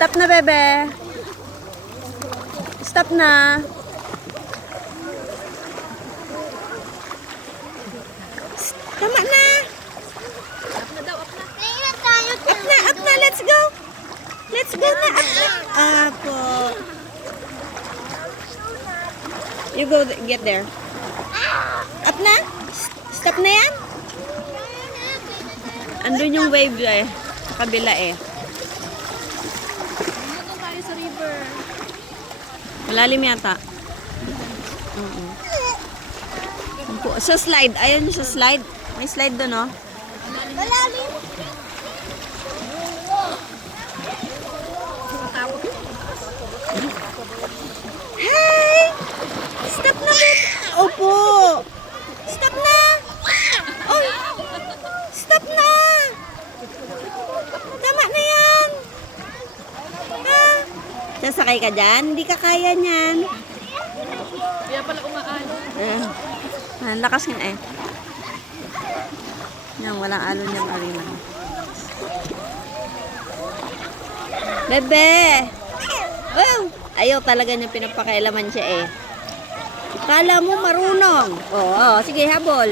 Stop na, bebe. Stop na. Tama na. Up na daw, up na. Up na, let's go. Let's go na, up na. Apo. You go, get there. Up na? Stop na yan? Andun yung wave eh. Sa kabila eh. Dito tayo sa river. Malalim yata. Sa slide. Ayun sa slide. May slide doon, oh. Malalim. Hey! Stop na, babe. Opo. Stop na. Oy. Stop na. Tama na yan. Ha? Sasakay ka dyan? Hindi ka kaya niyan. Kaya pala umaano. Lakas nga eh. Yan, walang alon niyang arena. Bebe! Oh! Ayaw talaga niya pinapakailaman siya eh. Kala mo marunong. Oo, sige, habol.